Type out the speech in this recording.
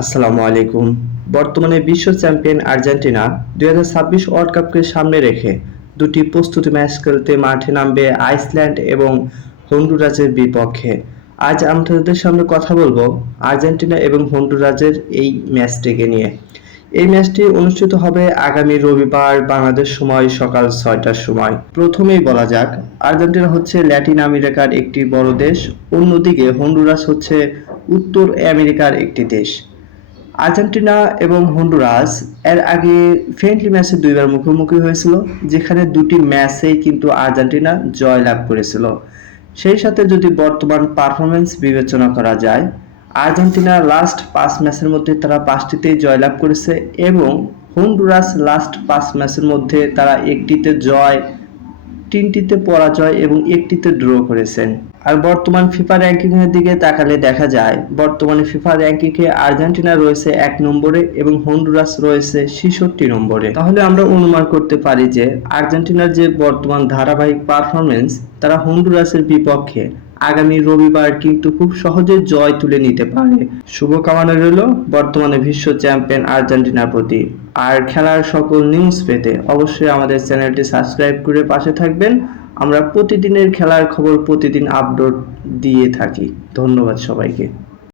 আসসালামু আলাইকুম। বর্তমানে বিশ্ব চ্যাম্পিয়ন আর্জেন্টিনা 2026 ওয়ার্ল্ড কাপকে সামনে রেখে দুটি প্রস্তুতি ম্যাচ খেলতে মাঠে নামবে আইসল্যান্ড এবং হন্ডুরাসের বিপক্ষে। আজ আপনাদের সামনে কথা বলবো আর্জেন্টিনা এবং হন্ডুরাসের এই ম্যাচটিকে নিয়ে। এই ম্যাচটি অনুষ্ঠিত হবে আগামী রবিবার বাংলাদেশ সময় সকাল 6টার সময়। প্রথমেই বলা যাক, আর্জেন্টিনা হচ্ছে ল্যাটিন আমেরিকার একটি বড় দেশ, অন্যদিকে হন্ডুরাস হচ্ছে উত্তর আমেরিকার একটি দেশ। আর্জেন্টিনা এবং হন্ডুরাস এর আগে ফ্রেন্ডলি ম্যাচে দুইবার মুখোমুখি হয়েছিল, যেখানে দুটি ম্যাচেই কিন্তু আর্জেন্টিনা জয়লাভ করেছিল। সেই সাথে যদি বর্তমান পারফরমেন্স বিবেচনা করা যায়, আর্জেন্টিনা লাস্ট 5 ম্যাচের মধ্যে তারা 5টিতেই জয়লাভ করেছে এবং হন্ডুরাস লাস্ট 5 ম্যাচের মধ্যে তারা একটিতে জয়, 3টিতে পরাজয় এবং একটিতে ড্র করেছেন। আর বর্তমান ফিফা র্যাঙ্কিং এর দিকে তাকালে দেখা যায় বর্তমানে ফিফা র্যাঙ্কিং এ আর্জেন্টিনা রয়েছে 1 নম্বরে এবং হন্ডুরাস রয়েছে 66 নম্বরে। তাহলে আমরা অনুমান করতে পারি যে আর্জেন্টিনার যে বর্তমান ধারাবাহিক পারফরমেন্স, তারা হন্ডুরাসের বিপক্ষে আগামী রবিবার কিন্তু খুব সহজে জয় তুলে নিতে পারে। শুভকামনা রইল বর্তমানে বিশ্ব চ্যাম্পিয়ন আর্জেন্টিনার প্রতি। আর খেলার সকল নিউজ পেতে অবশ্যই আমাদের চ্যানেলটি সাবস্ক্রাইব করে পাশে থাকবেন। আমরা প্রতিদিনের খেলার খবর প্রতিদিন আপলোড দিয়ে থাকি। ধন্যবাদ সবাইকে।